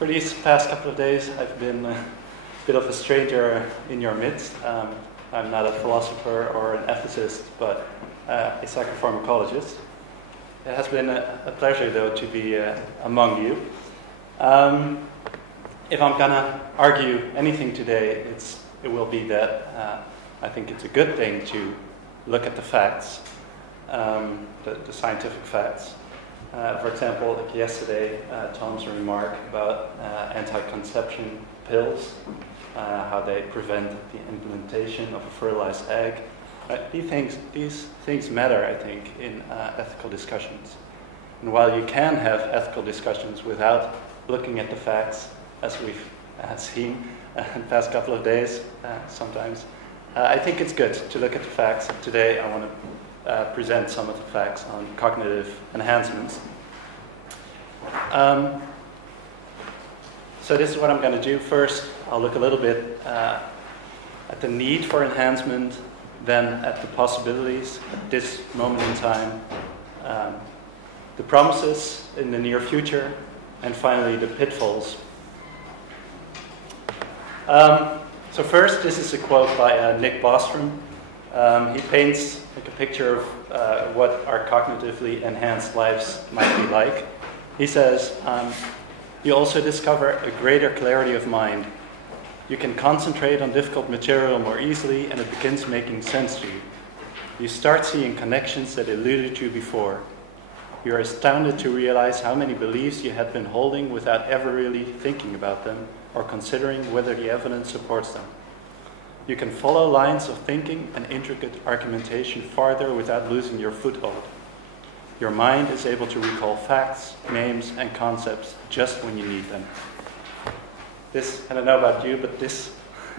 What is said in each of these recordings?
For these past couple of days, I've been a bit of a stranger in your midst. I'm not a philosopher or an ethicist, but a psychopharmacologist. It has been a pleasure, though, to be among you. If I'm going to argue anything today, it will be that I think it's a good thing to look at the facts, the scientific facts. For example, like yesterday, Tom's remark about anti-conception pills, how they prevent the implantation of a fertilized egg. These things matter, I think, in ethical discussions. And while you can have ethical discussions without looking at the facts, as we've seen in the past couple of days sometimes, I think it's good to look at the facts. Today I want to present some of the facts on cognitive enhancements. So this is what I'm going to do. First, I'll look a little bit at the need for enhancement, then at the possibilities at this moment in time, the promises in the near future, and finally the pitfalls. So first, this is a quote by Nick Bostrom. He paints like a picture of what our cognitively enhanced lives might be like. He says, you also discover a greater clarity of mind. You can concentrate on difficult material more easily, and it begins making sense to you. You start seeing connections that eluded you before. You are astounded to realize how many beliefs you had been holding without ever really thinking about them or considering whether the evidence supports them. You can follow lines of thinking and intricate argumentation farther without losing your foothold. Your mind is able to recall facts, names, and concepts just when you need them. This, I don't know about you, but this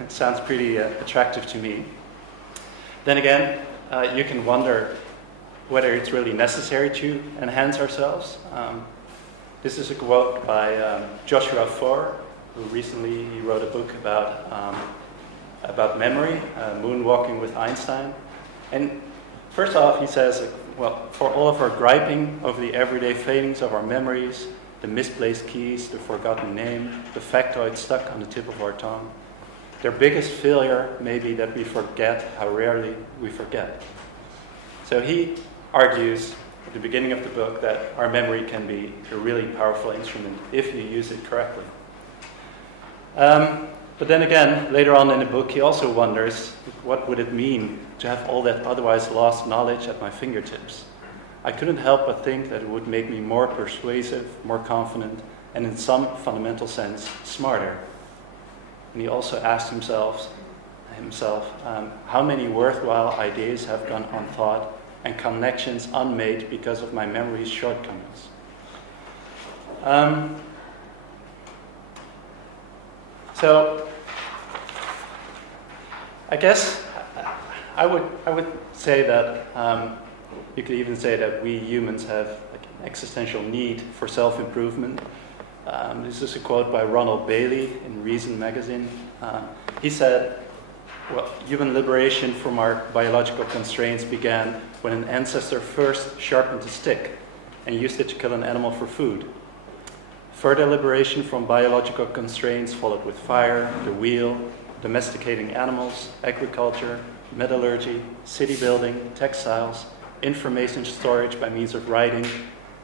sounds pretty attractive to me. Then again, you can wonder whether it's really necessary to enhance ourselves. This is a quote by Joshua Foer, who recently he wrote a book about memory, Moonwalking with Einstein. And first off, he says, well, for all of our griping over the everyday failings of our memories, the misplaced keys, the forgotten name, the factoid stuck on the tip of our tongue, their biggest failure may be that we forget how rarely we forget. So he argues at the beginning of the book that our memory can be a really powerful instrument if you use it correctly. But then again, later on in the book, he also wonders, what would it mean to have all that otherwise lost knowledge at my fingertips? I couldn't help but think that it would make me more persuasive, more confident, and in some fundamental sense, smarter. And he also asked himself, how many worthwhile ideas have gone unthought and connections unmade because of my memory's shortcomings? So, I guess I would say that you could even say that we humans have like an existential need for self-improvement. This is a quote by Ronald Bailey in Reason magazine. He said, well, human liberation from our biological constraints began when an ancestor first sharpened a stick and used it to kill an animal for food. Further liberation from biological constraints followed with fire, the wheel, domesticating animals, agriculture, metallurgy, city building, textiles, information storage by means of writing,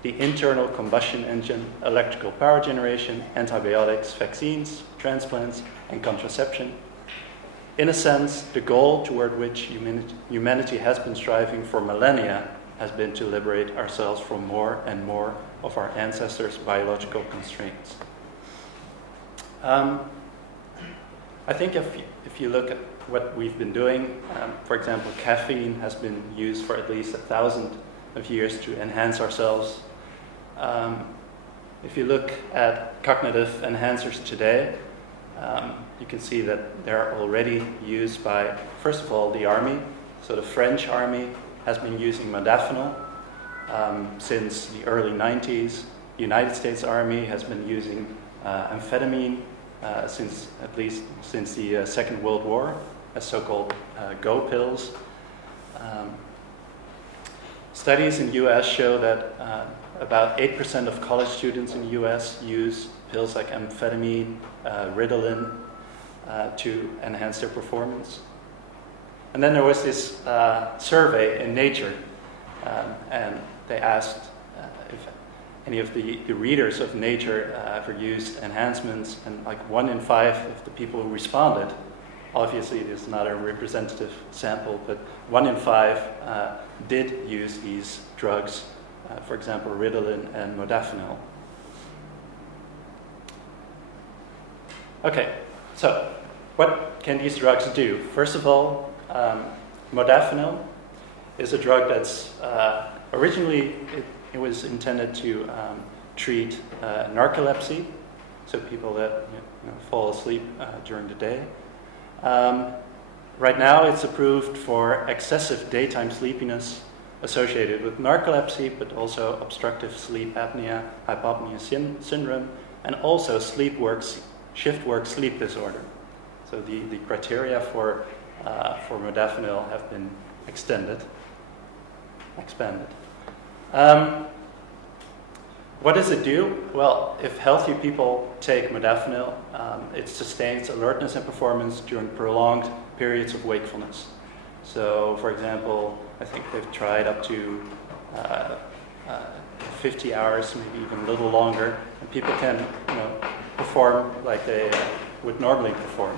the internal combustion engine, electrical power generation, antibiotics, vaccines, transplants, and contraception. In a sense, the goal toward which humanity has been striving for millennia has been to liberate ourselves from more and more of our ancestors' biological constraints. I think if you look at what we've been doing, for example, caffeine has been used for at least 1,000 of years to enhance ourselves. If you look at cognitive enhancers today, you can see that they're already used by, first of all, the army. So the French army has been using modafinil since the early 90s. The United States Army has been using amphetamine since the Second World War, as so-called go pills. Studies in the US show that about 8% of college students in the US use pills like amphetamine, Ritalin, to enhance their performance. And then there was this survey in Nature, and they asked if any of the readers of Nature ever used enhancements, and like 1 in 5 of the people who responded, obviously it is not a representative sample, but 1 in 5 did use these drugs, for example, Ritalin and modafinil. Okay, so what can these drugs do? First of all, modafinil is a drug that's originally it was intended to treat narcolepsy, so people that fall asleep during the day. Right now, it's approved for excessive daytime sleepiness associated with narcolepsy, but also obstructive sleep apnea, hypopnea syndrome, and also shift work sleep disorder. So the criteria for modafinil have been expanded. What does it do? Well, if healthy people take modafinil, it sustains alertness and performance during prolonged periods of wakefulness. So, for example, I think they've tried up to 50 hours, maybe even a little longer, and people can, perform like they would normally perform.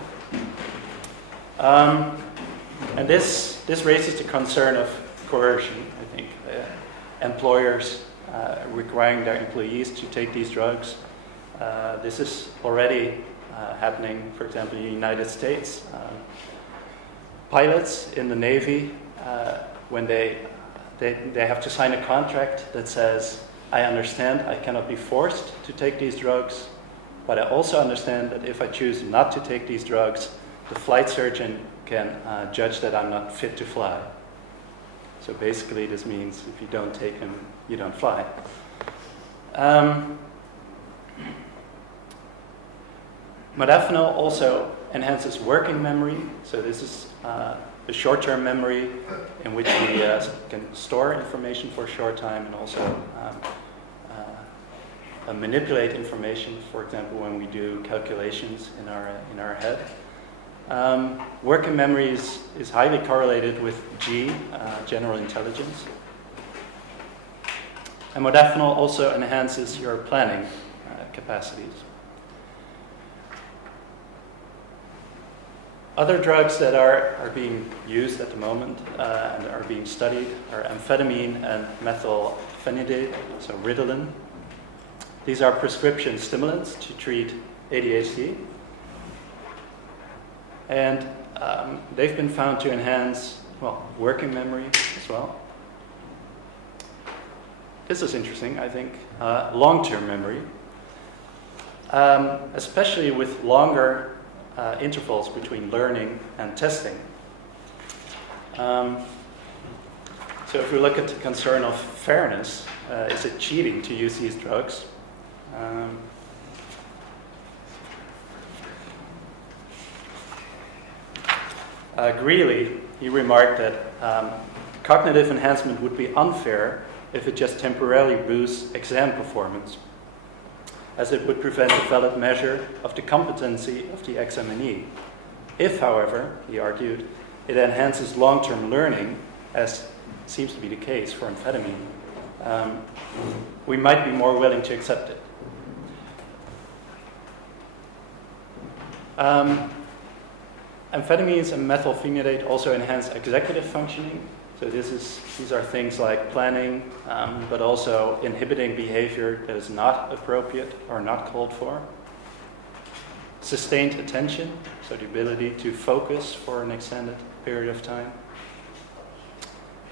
And this raises the concern of coercion, I think. Employers requiring their employees to take these drugs. This is already happening, for example, in the United States. Pilots in the Navy, when they have to sign a contract that says, I understand I cannot be forced to take these drugs, but I also understand that if I choose not to take these drugs, the flight surgeon can judge that I'm not fit to fly. So basically this means if you don't take them, you don't fly. Modafinil also enhances working memory. So this is the short-term memory in which we can store information for a short time and also manipulate information, for example, when we do calculations in our head. Working memory is highly correlated with G, general intelligence. And modafinil also enhances your planning capacities. Other drugs that are being used at the moment and are being studied are amphetamine and methylphenidate, so Ritalin. These are prescription stimulants to treat ADHD. And they've been found to enhance, working memory as well. This is interesting, I think, long-term memory, especially with longer intervals between learning and testing. So if we look at the concern of fairness, is it cheating to use these drugs? Greeley, he remarked that cognitive enhancement would be unfair if it just temporarily boosts exam performance, as it would prevent a valid measure of the competency of the examinee. If, however, he argued, it enhances long-term learning, as seems to be the case for amphetamine, we might be more willing to accept it. Amphetamines and methylphenidate also enhance executive functioning. So these are things like planning, but also inhibiting behavior that is not appropriate or not called for. Sustained attention, so the ability to focus for an extended period of time.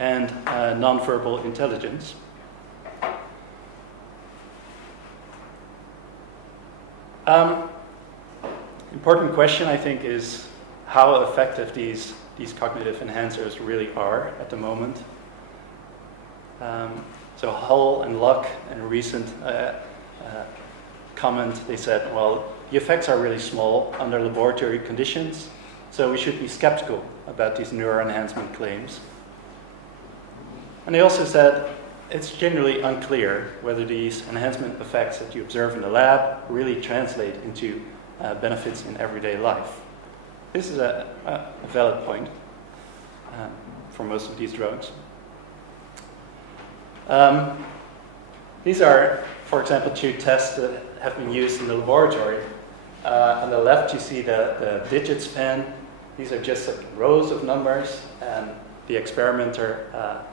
And nonverbal intelligence. Important question, I think, is how effective these cognitive enhancers really are at the moment. So Hull and Luck, in a recent comment, they said, well, the effects are really small under laboratory conditions, so we should be skeptical about these neuroenhancement claims. And they also said, it's generally unclear whether these enhancement effects that you observe in the lab really translate into benefits in everyday life. This is a valid point for most of these drugs. These are, for example, 2 tests that have been used in the laboratory. On the left, you see the digit span. These are just like rows of numbers, and the experimenter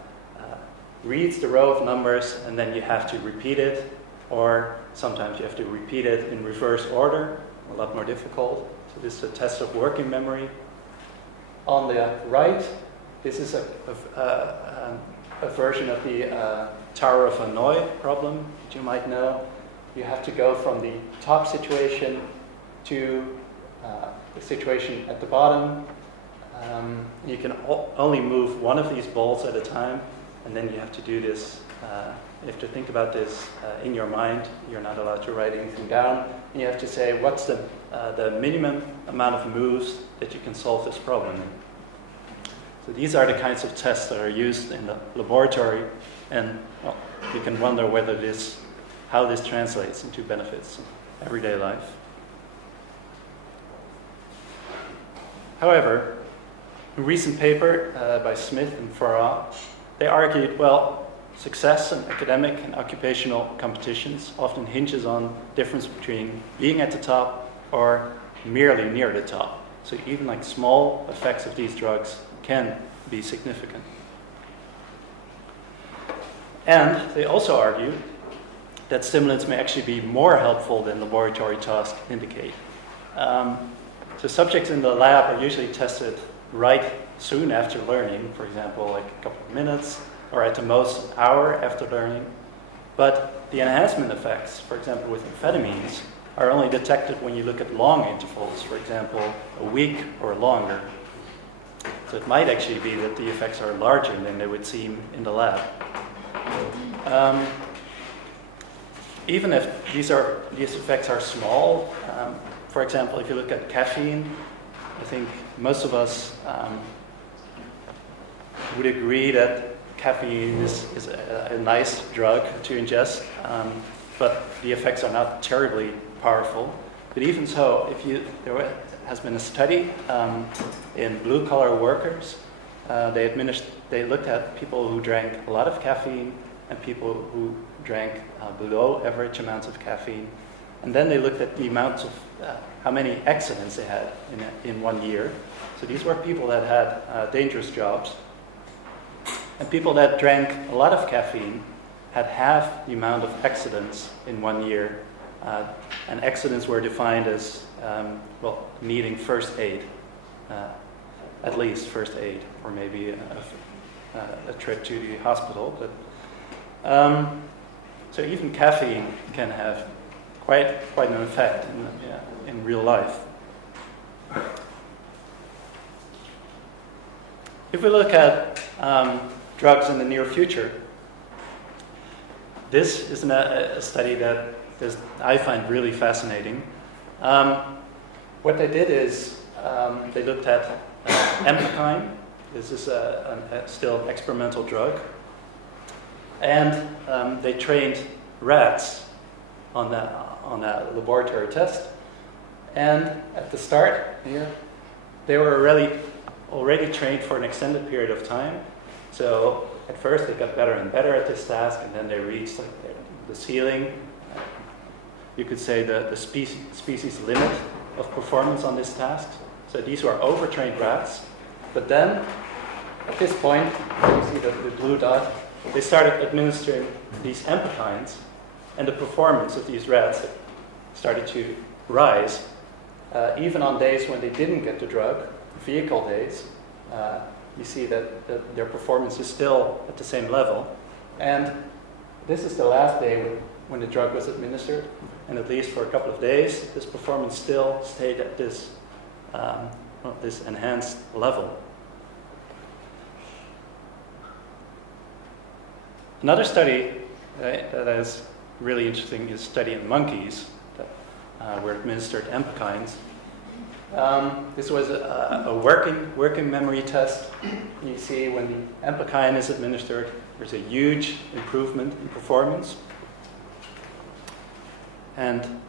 reads the row of numbers, and then you have to repeat it, or sometimes you have to repeat it in reverse order, a lot more difficult. So this is a test of working memory. On the right, this is a version of the Tower of Hanoi problem that you might know. You have to go from the top situation to the situation at the bottom. You can only move one of these balls at a time, and then you have to do this. You have to think about this in your mind. You're not allowed to write anything down. And you have to say, what's the minimum amount of moves that you can solve this problem in? So these are the kinds of tests that are used in the laboratory, and well, you can wonder how this translates into benefits in everyday life. However, a recent paper by Smith and Farah, they argued, well, success in academic and occupational competitions often hinges on difference between being at the top or merely near the top. So even like small effects of these drugs can be significant. And they also argue that stimulants may actually be more helpful than laboratory tasks indicate. So subjects in the lab are usually tested right soon after learning, for example, like a couple of minutes, or at the most an hour after learning. But the enhancement effects, for example, with amphetamines, are only detected when you look at long intervals, for example, a week or longer. So it might actually be that the effects are larger than they would seem in the lab. Even if these effects are small, for example, if you look at caffeine, I think most of us would agree that caffeine is a nice drug to ingest, but the effects are not terribly powerful. But even so, there has been a study in blue-collar workers. They looked at people who drank a lot of caffeine and people who drank below average amounts of caffeine. And then they looked at the amounts of how many accidents they had in 1 year. So these were people that had dangerous jobs. And people that drank a lot of caffeine had half the amount of accidents in 1 year. And accidents were defined as, needing first aid, at least first aid, or maybe a trip to the hospital. But, so even caffeine can have quite an effect in real life. If we look at drugs in the near future, this is a study that I find really fascinating. What they did is they looked at empakine. This is a still experimental drug. And they trained rats on that laboratory test. And at the start here, they were already trained for an extended period of time. So at first they got better and better at this task, and then they reached the ceiling. You could say the species limit of performance on this task. So these were overtrained rats. But then, at this point, you see the blue dot, they started administering these empakines, and the performance of these rats started to rise. Even on days when they didn't get the drug, vehicle days, you see that their performance is still at the same level. And this is the last day when the drug was administered, and at least for a couple of days, this performance still stayed at this enhanced level. Another study that is really interesting is a study in monkeys that were administered empakines. This was a working memory test. You see when the empakine is administered, there's a huge improvement in performance. And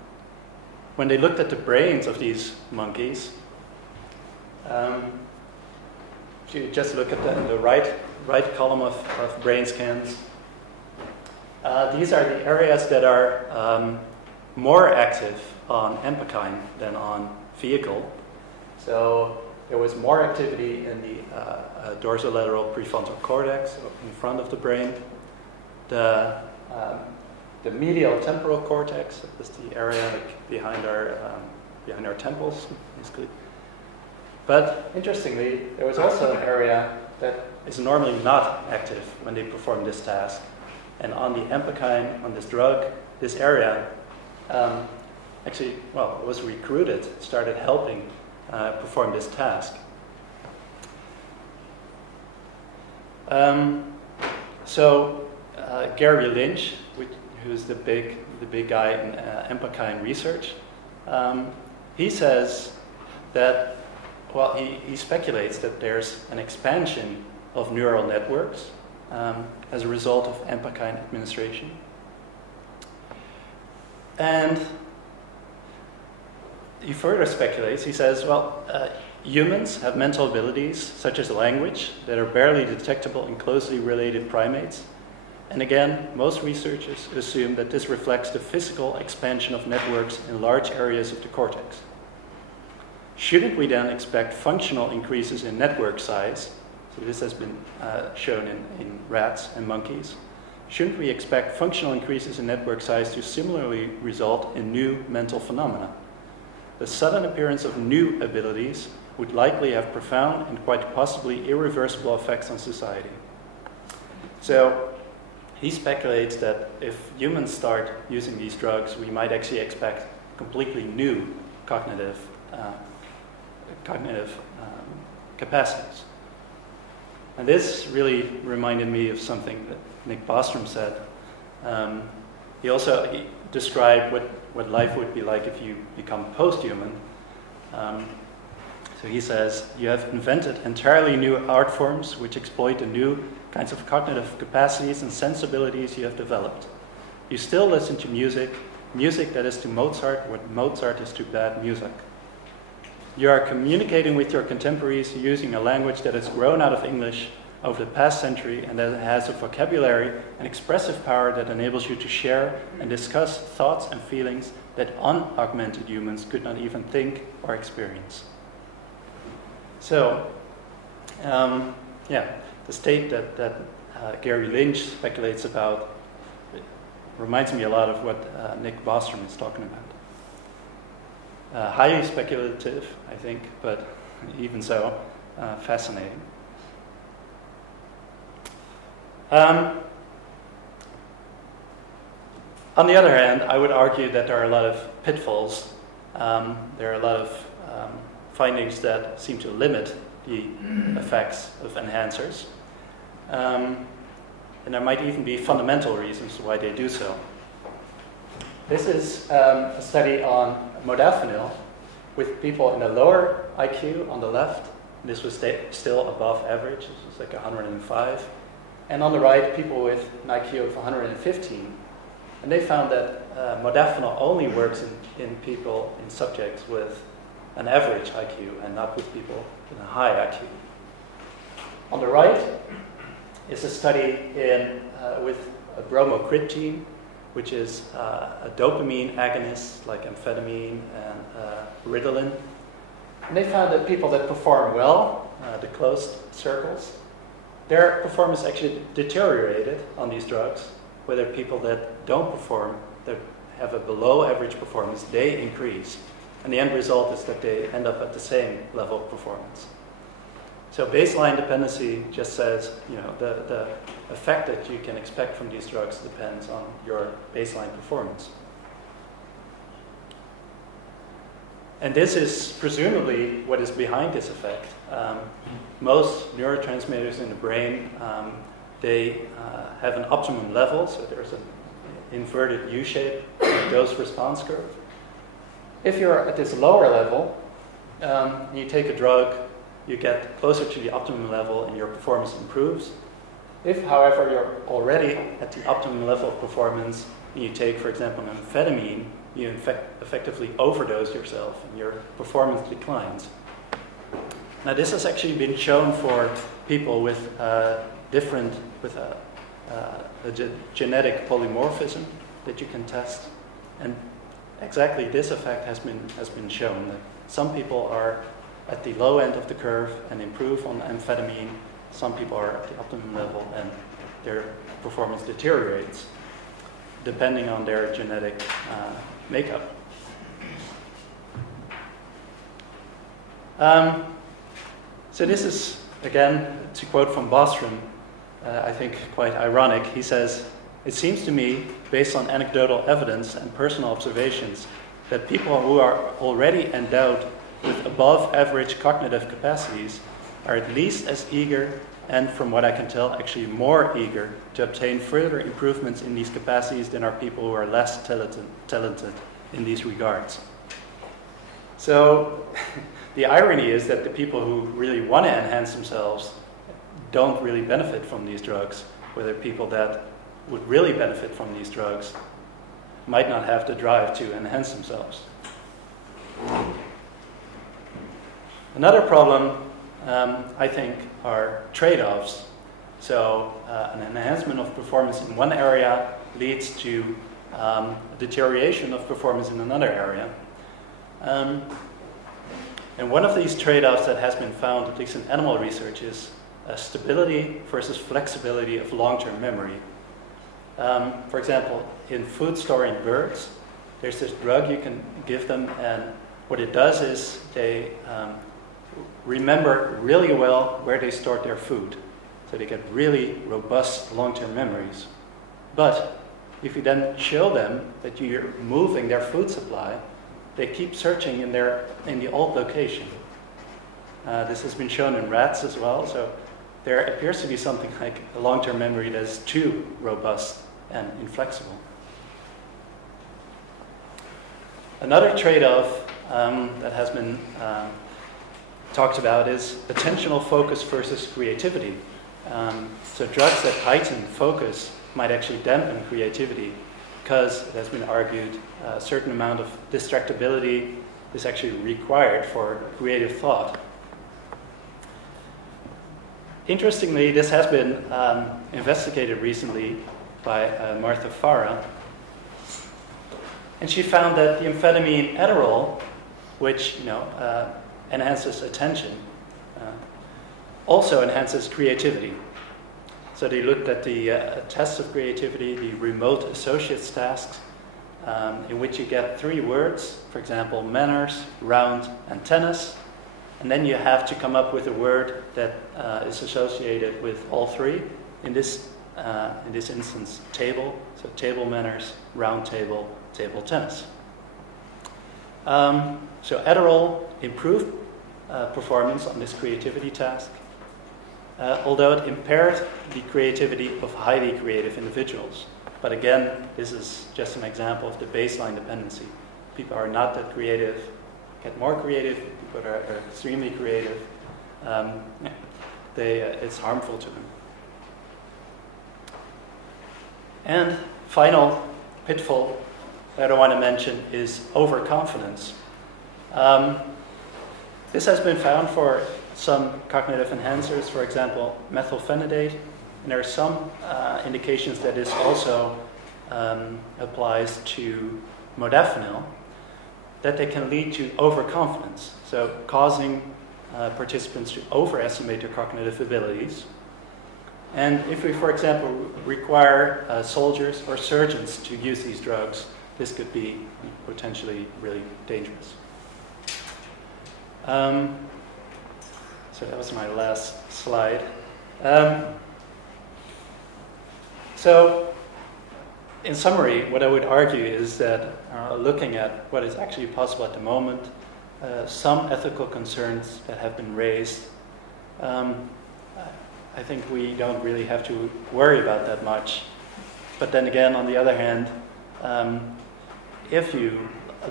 when they looked at the brains of these monkeys, if you just look at the right column of brain scans, these are the areas that are more active on empakine than on vehicle. So there was more activity in the dorsolateral prefrontal cortex, so in front of the brain. The medial temporal cortex is the area behind our temples, basically. But interestingly, there was also an area that is normally not active when they perform this task. And on the empakine, on this drug, this area actually, well, it was recruited, started helping perform this task. So Gary Lynch, who's the big guy in empakine research, he says that, well, he speculates that there's an expansion of neural networks as a result of empakine administration. And he further speculates, he says, well, humans have mental abilities, such as language, that are barely detectable in closely related primates. And again, most researchers assume that this reflects the physical expansion of networks in large areas of the cortex. Shouldn't we then expect functional increases in network size? So this has been shown in rats and monkeys. Shouldn't we expect functional increases in network size to similarly result in new mental phenomena? The sudden appearance of new abilities would likely have profound and quite possibly irreversible effects on society. So he speculates that if humans start using these drugs, we might actually expect completely new cognitive capacities. And this really reminded me of something that Nick Bostrom said. He described what life would be like if you become post-human. So he says, you have invented entirely new art forms which exploit the new kinds of cognitive capacities and sensibilities you have developed. You still listen to music that is to Mozart what Mozart is to bad music. You are communicating with your contemporaries using a language that has grown out of English over the past century and that has a vocabulary and expressive power that enables you to share and discuss thoughts and feelings that unaugmented humans could not even think or experience. So, the state that Gary Lynch speculates about reminds me a lot of what Nick Bostrom is talking about. Highly speculative, I think, but even so, fascinating. On the other hand, I would argue that there are a lot of pitfalls. There are a lot of findings that seem to limit the effects of enhancers. And there might even be fundamental reasons why they do so. This is a study on modafinil with people in a lower IQ on the left. This was still above average. This was like 105. And on the right, people with an IQ of 115. And they found that modafinil only works in subjects with an average IQ and not with people with a high IQ. On the right is a study with a bromocriptine, which is a dopamine agonist like amphetamine and Ritalin. And they found that people that perform well, the closed circles, their performance actually deteriorated on these drugs, whether people that don't perform, that have a below average performance, they increase. And the end result is that they end up at the same level of performance. So baseline dependency just says, the effect that you can expect from these drugs depends on your baseline performance. And this is presumably what is behind this effect. Most neurotransmitters in the brain, they have an optimum level, so there's an inverted U-shape dose-response curve. If you're at this lower level, and you take a drug, you get closer to the optimum level and your performance improves. If, however, you're already at the optimum level of performance, and you take, for example, an amphetamine, you effectively overdose yourself and your performance declines. Now, this has actually been shown for people with genetic polymorphism that you can test, and exactly this effect has been shown. That some people are at the low end of the curve and improve on amphetamine. Some people are at the optimum level and their performance deteriorates, depending on their genetic makeup. So this is, again, to quote from Bostrom, I think quite ironic. He says, "It seems to me, based on anecdotal evidence and personal observations, that people who are already endowed with above average cognitive capacities are at least as eager, and from what I can tell, actually more eager to obtain further improvements in these capacities than are people who are less talented in these regards." So the irony is that the people who really want to enhance themselves don't really benefit from these drugs, whether people that would really benefit from these drugs might not have the drive to enhance themselves. Another problem, I think, are trade-offs. So an enhancement of performance in one area leads to deterioration of performance in another area. And one of these trade-offs that has been found, at least in animal research, is stability versus flexibility of long-term memory. For example, in food storing birds, there's this drug you can give them, and what it does is they remember really well where they stored their food. So they get really robust long-term memories. But if you then show them that you're moving their food supply, they keep searching in the old location. This has been shown in rats as well. So there appears to be something like a long-term memory that is too robust and inflexible. Another trade-off that has been talked about is attentional focus versus creativity. So drugs that heighten focus might actually dampen creativity, because it has been argued a certain amount of distractibility is actually required for creative thought. Interestingly, this has been investigated recently by Martha Farah, and she found that the amphetamine Adderall, which enhances attention, also enhances creativity. So they looked at the tests of creativity, the remote associates tasks, in which you get 3 words, for example, manners, round, and tennis, and then you have to come up with a word that is associated with all 3. In this instance, table, so table manners, round table, table tennis. So Adderall improved performance on this creativity task, although it impaired the creativity of highly creative individuals. But again, this is just an example of the baseline dependency. People are not that creative, get more creative, people are extremely creative. It's harmful to them. And final pitfall that I want to mention is overconfidence. This has been found for some cognitive enhancers, for example, methylphenidate, and there are some indications that this also applies to modafinil, that they can lead to overconfidence, so causing participants to overestimate their cognitive abilities. And if we, for example, require soldiers or surgeons to use these drugs, this could be potentially really dangerous. So that was my last slide. So in summary, what I would argue is that looking at what is actually possible at the moment, some ethical concerns that have been raised, I think we don't really have to worry about that much. But then again, on the other hand, if you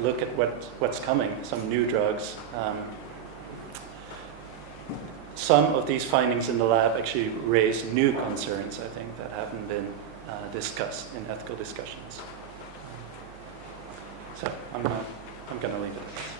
look at what's coming, some new drugs, some of these findings in the lab actually raise new concerns, I think, that haven't been discussed in ethical discussions. So I'm going to leave it at this.